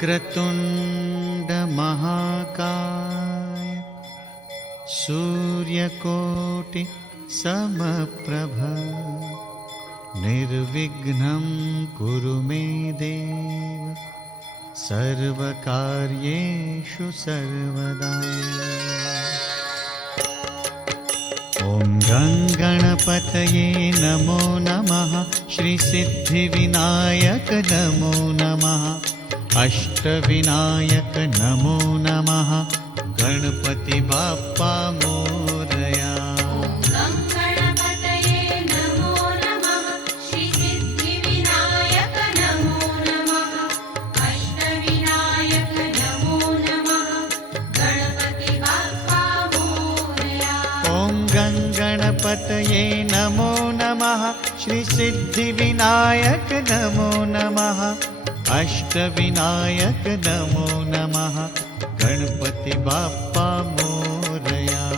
वक्रतुण्ड महाकाय सूर्यकोटि समप्रभ निर्विघ्नं कुरु मे देव सर्वकार्येषु सर्वदा। ॐ गणपतये नमो नमः, श्री सिद्धिविनायक नमो नमः, अष्टविनायक नमो नमः, गणपति बाप्पा मोरया। गणपतये नमो नमः, श्री सिद्धिविनायक नमो नमः, अष्टविनायक नमो नमः, गणपति बाप्पा मोरया।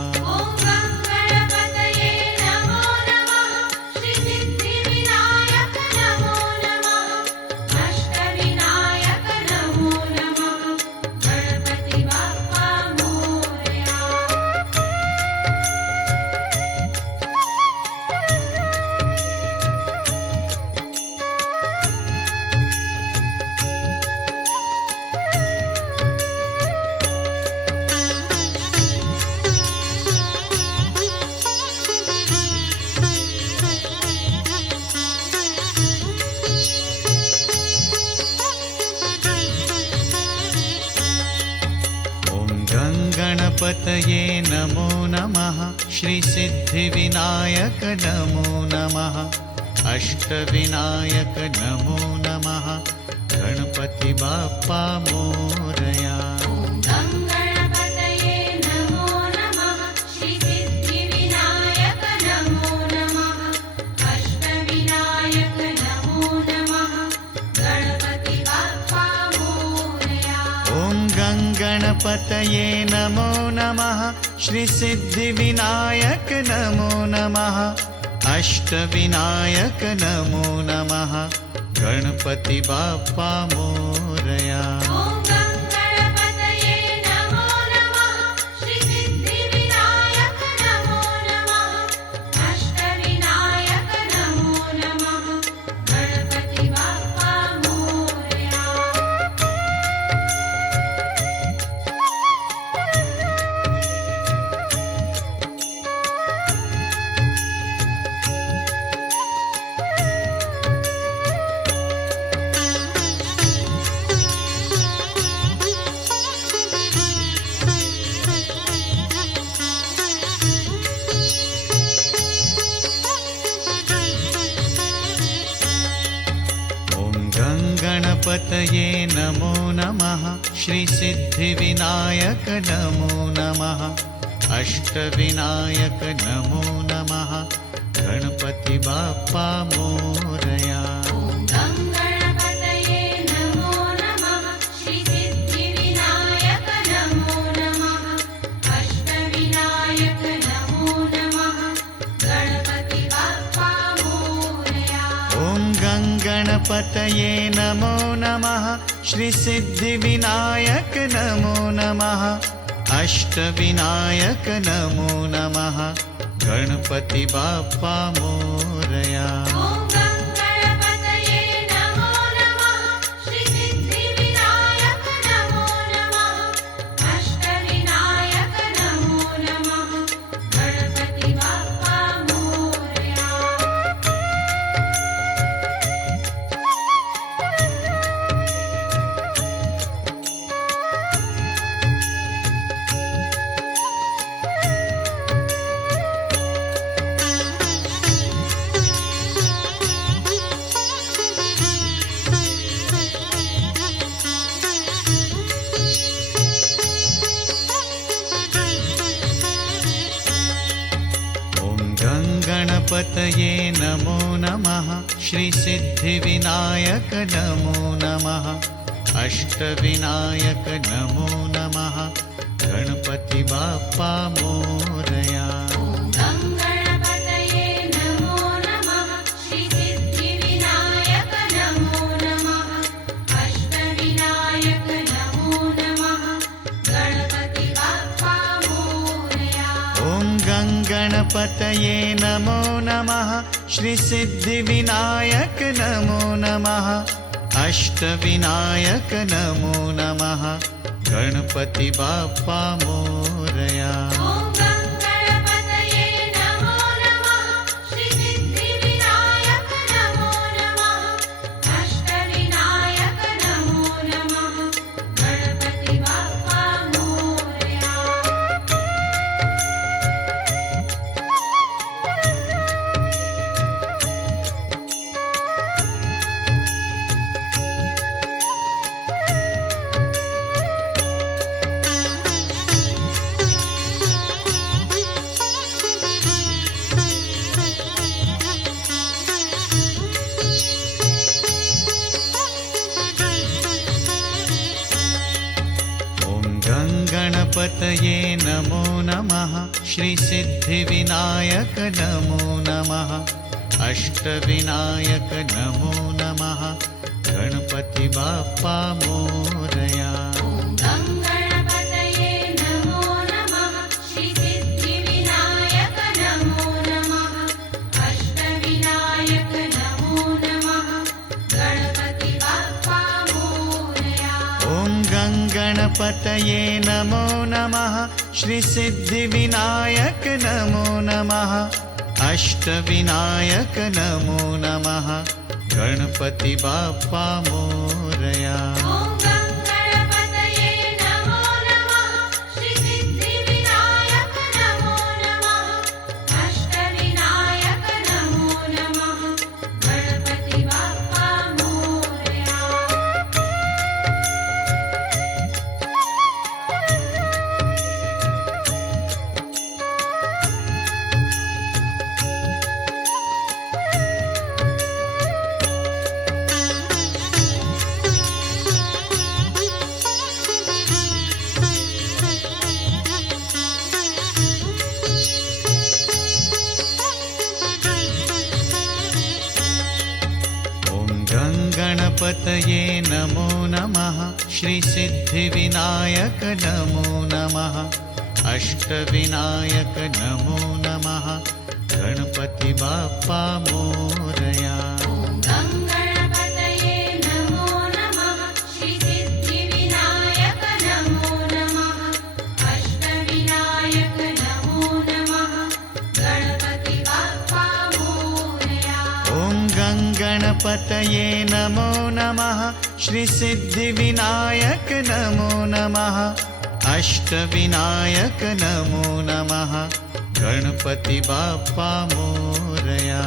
गणपतये नमो नमः, श्री सिद्धिविनायक नमो नमः, अष्टविनायक नमो नमः, गणपति बाप्पा मोरया। गणपतये नमो नमः, श्री सिद्धिविनायक नमो नमः, अष्टविनायक नमो नमः, गणपति बाप्पा मोरया। गणपतये नमो नमः, श्री सिद्धिविनायक नमो नमः, अष्टविनायक नमो नमः, गणपति बाप्पा मोरया। गणपतये नमो नमः, श्री सिद्धिविनायक नमो नमः, अष्टविनायक नमो नमः, गणपति बाप्पा मोरया। गणपतये नमो नमः, श्री सिद्धिविनायक नमो नमः, अष्टविनायक नमो नमः, गणपति बाप्पा मोरया। श्री सिद्धिविनायक नमो नमः, अष्टविनायक गणपतये नमो नमः श्रीसिद्धिविनायक नमो नमः अष्टविनायक नमो नमः गणपति बाप्पा मोरया। गणपतये नमो नमः श्रीसिद्धिविनायक नमो नमः अष्टविनायक नमो नमः गणपति बाप्पा मोरया। गणपतये नमो नमः श्रीसिद्धिविनायक नमो नमः अष्टविनायक नमो नमः गणपति बाप्पा मोरया। गणपतये नमो नमः श्रीसिद्धिविनायक नमो नमः अष्टविनायक नमो नमः गणपति बाप्पा मोरया। गणपतये नमो नमः श्रीसिद्धिविनायक नमो नमः अष्टविनायक नमो नमः गणपति बाप्पा मोरया।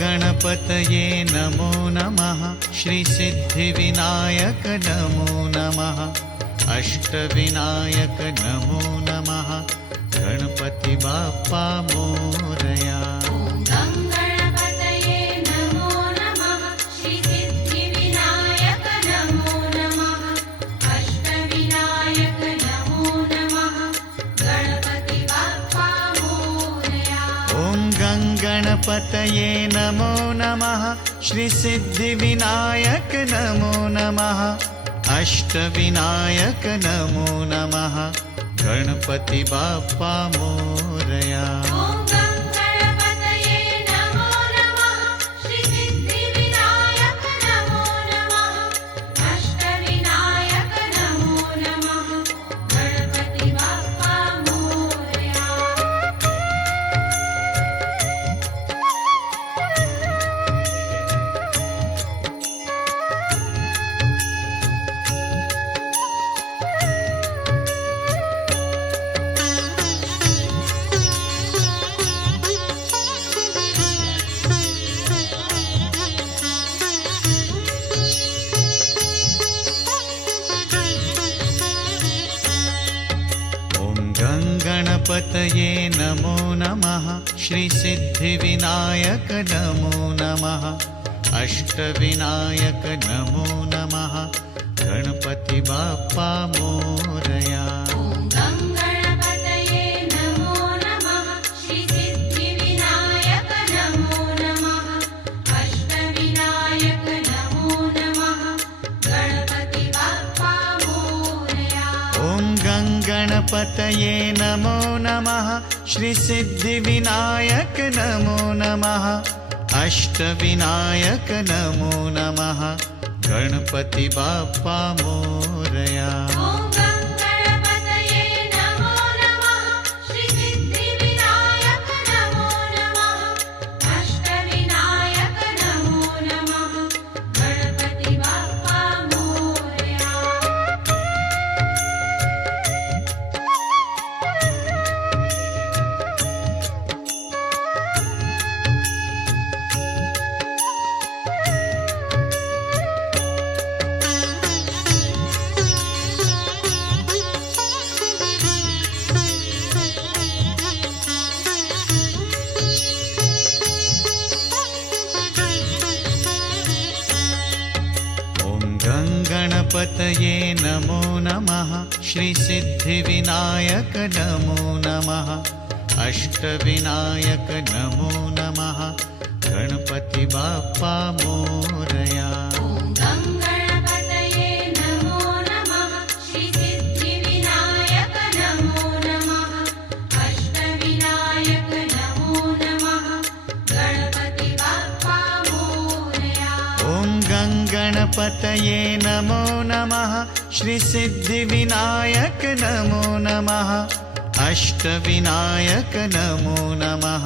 गणपतये नमो नमः श्रीसिद्धिविनायक नमो नमः अष्टविनायक नमो नमः गणपति बाप्पा मोरया। गणपतये नमो नमः श्रीसिद्धिविनायक नमो नमः अष्टविनायक नमो नमः गणपति बाप्पा मोरया। गङ्गणपतये नमो नमः श्रीसिद्धिविनायक नमो नमः अष्टविनायक नमो नमः गणपति बाप्पा मोरया। गङ्गणपतये नमो नमः श्रीसिद्धिविनायक नमो नमः अष्टविनायक नमो नमः गणपति बाप्पा मोरया। ॐ गङ्गणपतये नमो नमः श्रीसिद्धिविनायक नमो नमः अष्टविनायक नमो नमः गणपति बाप्पा मोरया। गङ्गणपतये नमो नमः श्रीसिद्धिविनायक नमो नमः अष्टविनायक नमो नमः गणपति बाप्पा मोरया। गणपतये नमो नमः श्रीसिद्धिविनायक नमो नमः अष्टविनायक नमो नमः गणपति बाप्पा मोरया। गङ्गणपतये नमो नमः श्रीसिद्धिविनायक नमो नमः अष्टविनायक नमो नमः गणपति बाप्पा मोरया। ॐ गङ्गणपतये नमो नमः श्रीसिद्धिविनायक नमो नमः अष्टविनायक नमो नमः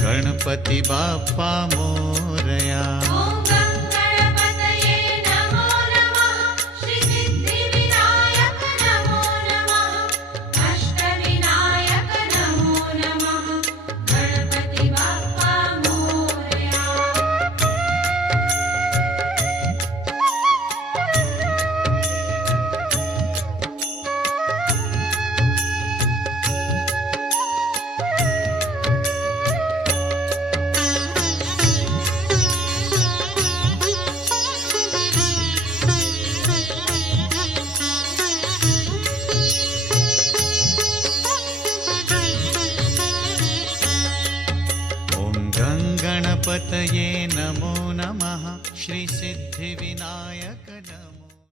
गणपति बाप्पा मोरया। गङ्गणपतये नमो नमः श्रीसिद्धिविनायक नमो नमः अष्टविनायक नमो नमः गणपति बाप्पा मोरया। गणपतये नमो नमः श्रीसिद्धिविनायक नमो